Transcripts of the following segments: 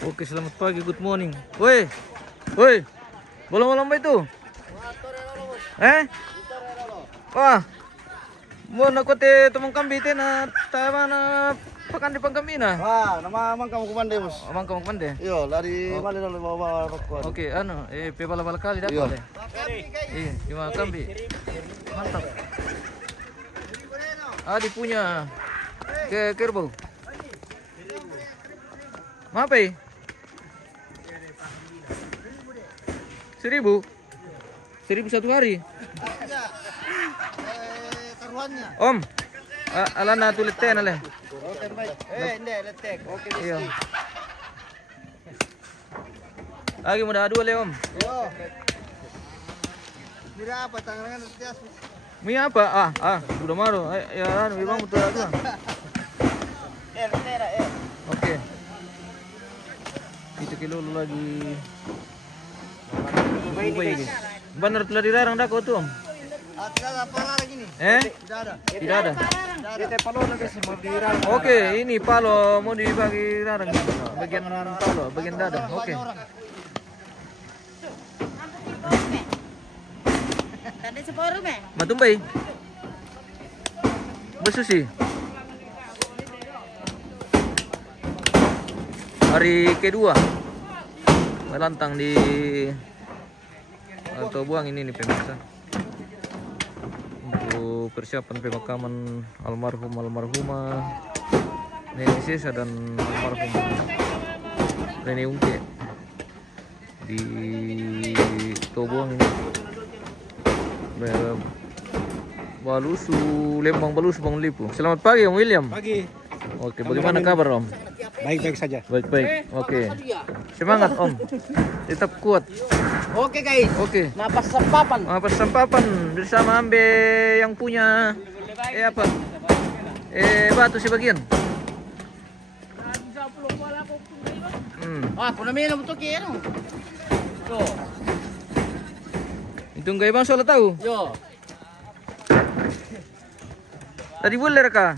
Oke, selamat pagi, good morning. Woi, woi, bolong-bolong ba itu? Eh? Wah, mo na ko te tumong kambite na tama na pakan di pangkami na. Wah, nama mang kamu kumande, Bos. Amang ka magpande. Yo, lari balik lalu bawa rokok. Oke, pebala-bala kali dah Iya. boleh. Iya, lima kambi. Mantap. Adi punya ke kerbau. Apa ya? 1.000? 1.000 satu hari? Taruhannya. Om, ala na tulit tayo na le. Oke, baik. Hindi, letek. Oke, Iya. Lagi mo dua le om. Yo. Mira apa tangan tias. Mi apa? Udah maru. Ya, memang betul aja. Letera, Oke. Itu kilo lagi. Baik. Benar telah dilarang dah kau tuh om. Tidak ada apa lagi nih. Tidak ada. Tidak ada. Kita palo lagi semua dirang. Oke, ini palo mau dibagi larang. Bagian palo, bagian dada. Oke. Tadi separuh me. Matumbay. Bersusi. Hari kedua melantang di atau buang ini nih pemirsa untuk persiapan pemakaman almarhumah Nenek Sesa dan almarhum Nenek Ungke di Tobuang ini. Balusu, Lembang Balusu, Bang Lipu. Selamat pagi Om William. Pagi. Oke, bagaimana kabar Om? Baik-baik saja. Baik-baik. Oke. Semangat Om. Tetap kuat. Oke, guys. Oke. Napas sempapan. Apa sampapan bersama Ambe yang punya apa? Batu sebagian. Aku minum tuh kira. Tuh. Itu enggak Bang soal tahu. Yo. Tadi boleh ka?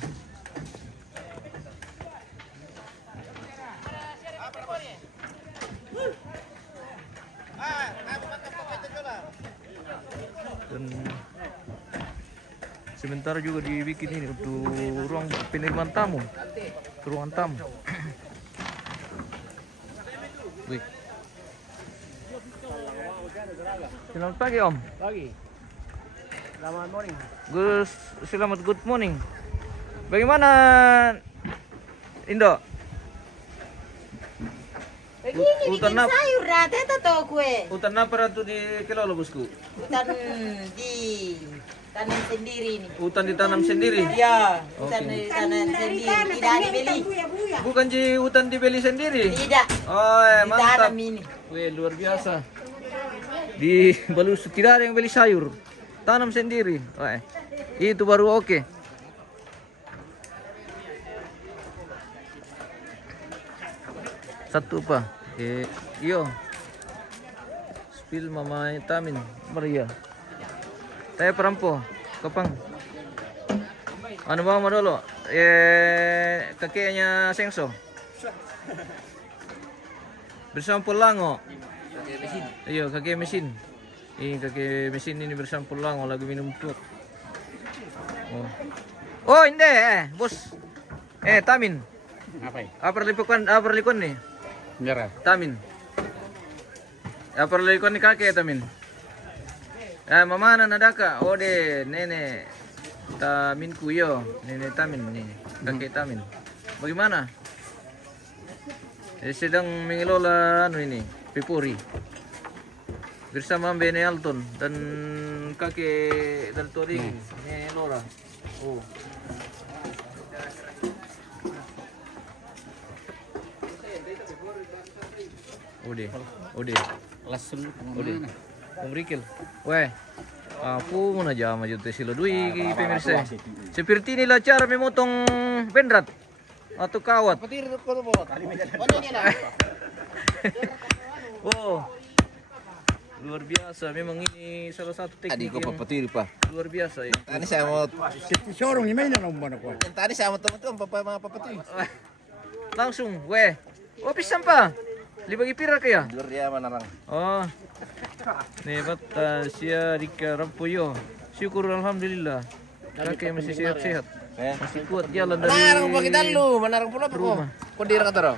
Dan sementara juga dibikin ini untuk ruang penerimaan tamu, ruangan tamu. Wih. Selamat pagi Om. Pagi. Selamat morning. Selamat good morning. Bagaimana Indo? Hutan apa? Sayur dah, teta to kue. Hutan apa ratu di Kelolo bosku? Hutan di tanam sendiri nih. Hutan ditanam sendiri. Ya, hutan Oke. ditanam sendiri, tidak dibeli. Bukan hutan dibeli sendiri. Tidak, Oh, mantap. ditanam ini. Wih, luar biasa. Di Balus tidak ada yang beli sayur. Tanam sendiri. Itu baru oke. Satu apa? Iyo. Spill mama tamin Maria. Saya perampo. Kapang. Ano ba dulu? Kakeknya Sengso. Bersampul lango. Iya, kakek mesin. Ini kakek mesin ini bersampul lango lagi minum tuak. Oh, ini bos. Tamin. Apa ya? Apa likon nih? Merah. Tamin. Apa likon nih kakek Tamin? Mama nadaka. Oh de, nenek. Tamin kuyo, nenek Tamin nih. Kakek Tamin. Bagaimana? Sedang mengelola ini, Pipuri. Bersama Bene Alton dan kakek Daltori mengelola. Oh. Udah. Langsung Udah. Umrikil. Weh. Aku mau aja maju tes silo dui pemirsa. Seperti inilah cara memotong bendrat atau kawat. Petir ko bawa tali meja. Oh. Luar biasa. Memang ini salah satu teknik Tadi ko yang petir pa. luar biasa ya. Tadi saya mau Showroom ni mainnya naman ako. tadi saya mau teman-teman mga papetir. Langsung, weh. Oh, pisang pa. Libagi pira kaya? Dur dia manarang. Oh. Nih bata sia Rika Rampuyo. Syukur alhamdulillah. Kakek masih sehat-sehat. Masih kuat jalan dari manarang pula rumah. Kau dira kata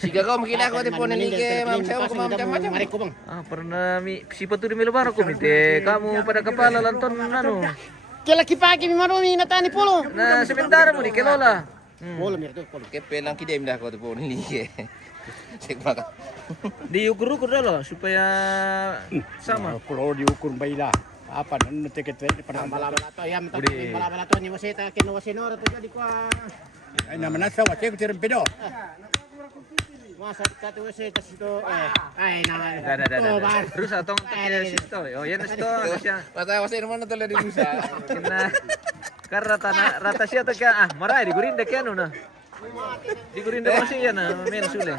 Siga kau mungkin aku tipe ini ke macam-macam. Ah, pernah si patu di Melobaro komite. Kamu pada kepala lanton anu. Kila kipagi mi marumi natani polo. Nah, sebentar mo di kelola. Polo mir tu polo. Ke pelang kidem dah kau tipe ini ke. Sek makan. Diukur-ukur dulu supaya sama. Kalau diukur baiklah. Apa nanti kita pernah Bala-bala to yam to Budi. bala-bala to ni wasita kino wasinora to jadi kwa. nama nasa wajib kita rempedo. Masa satu wasita sito ay na. Dah. Terus atong sisto. Oh, yan sisto. Siya. Masa wasir mana tuh di Nusa. Kena kar rata siya to kaya maray di gurinda kaya no na. Di gurinda masih ya na men sule.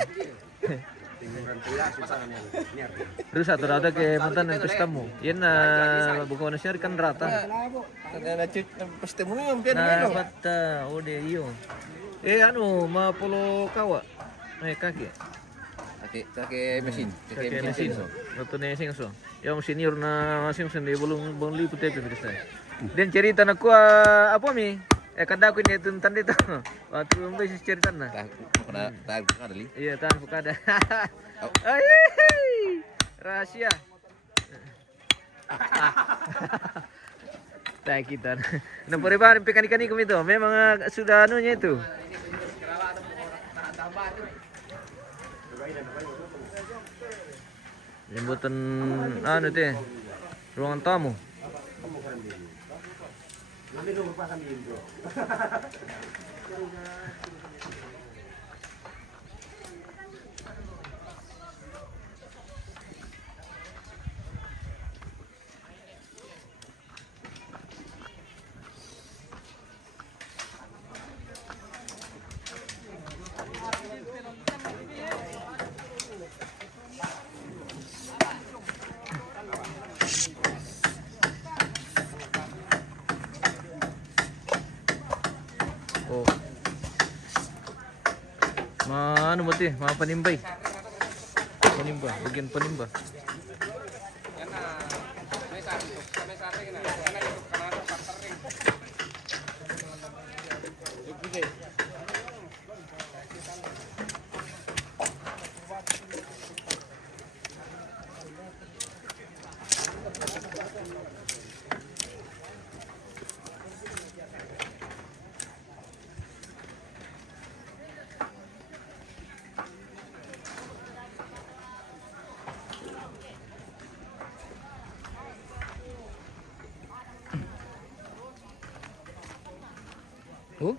Terus atau rata ke mantan yang pestamu. Yan na bukan siya kan rata. Ada cek pasti mulu yang pian Nah, bata, ode iyo. Anu, mapulo kawa. Kaki. Pakai mesin. Kakek mesin. Waktu nesing so. Yang senior na masing sendiri belum liput tapi terus. Dan cerita na kuah apa mi? Kada aku ini tuntan itu. Waktu mbak sih cerita na. Tak kali. Iya, tahan fukada. Ay, rahasia. Tak kita. Nampak riba ikan-ikan ikum itu. Memang sudah anunya itu. Lembutan anu teh. Ruangan tamu. Oh. Ano mo ti? Mga panimbay. Panimba, bagian panimba. Oh.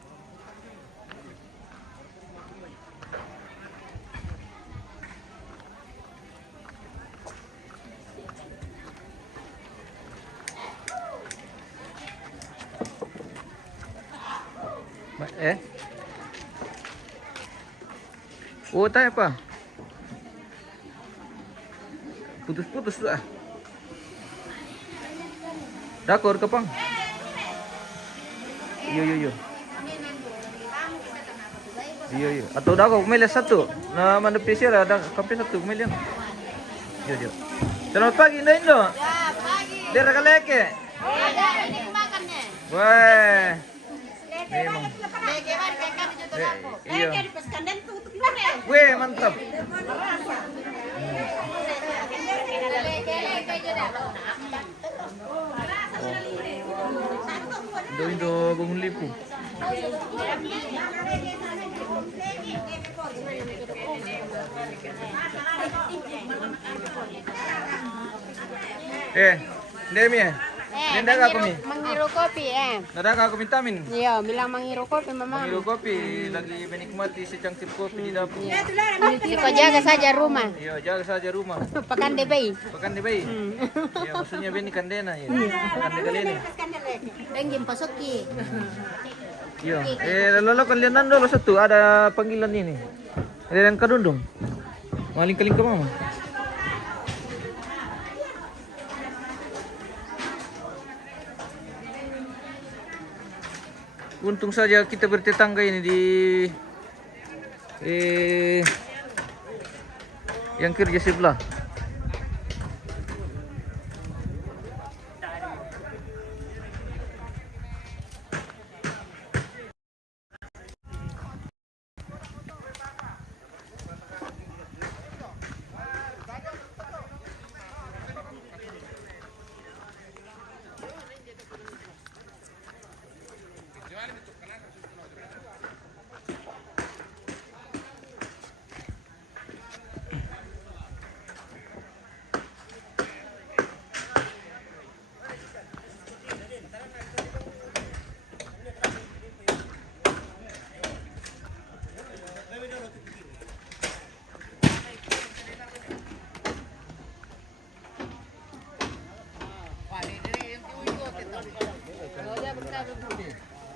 Oh, tayo pa. Putus-putus lah. Dakor ka pang. Iyo. Iya. Atau dah kau kumilih satu. Nah, mana PC ada kopi satu kumilih. Yo. Selamat pagi, Indo. Ya, pagi. Dia rakaleke. Ada ini makannya. Wah. Memang. Bagaimana kan itu aku. Iya. Kayak di peskandan tutup mana? Weh, mantap. Indo bangun lipu. Demi Nenda ka kami. Manghiru kopi Nada ka kami tamin. Iya, bilang manghiru kopi mama. Manghiru kopi, lagi menikmati secangkir kopi di dapur. Kau jaga saja rumah. Iya, jaga saja rumah. Pakan de bayi. Pakan di bayi. Iya, maksudnya bini kandena ya. Pakan di kalini. Pengen pasuki. Iya. Lolo kalian dulu satu ada panggilan ini. Ada yang kadundung. Maling-kaling ke mama. Untung saja kita bertetangga ini di Yang kerja sebelah.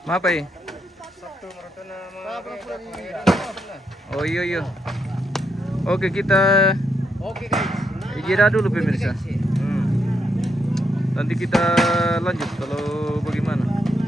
Apa ya? Oh iya iya. Oke kita Oke guys. jeda dulu pemirsa. Nanti kita lanjut kalau bagaimana.